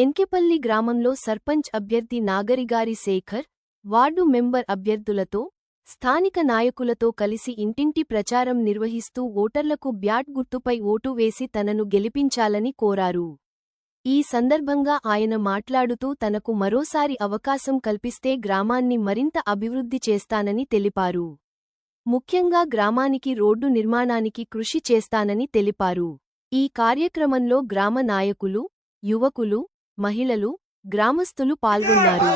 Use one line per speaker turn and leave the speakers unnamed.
ఎన్కెపల్లి గ్రామంలో సర్పంచ్ అభ్యర్థి Nagarigari Shekhar ward member అభ్యర్థులతో స్థానిక నాయకులతో కలిసి ఇంటింటి ప్రచారం నిర్వహిస్తూ ఓటర్లకు బ్యాట్ గుర్తుపై ఓటు వేసి తనను గెలిపించాలని కోరారు. ఈ సందర్భంగా ఆయన మాట్లాడుతూ తనకు మరోసారి అవకాశం కల్పిస్తే గ్రామాన్ని మరింత అభివృద్ధి చేస్తానని తెలిపారు. ముఖ్యంగా గ్రామానికి రోడ్డు నిర్మాణానికి కృషి చేస్తానని తెలిపారు. ఈ కార్యక్రమంలో గ్రామ నాయకులు యువకులు మహిళలు గ్రామస్తులు పాల్గొన్నారు.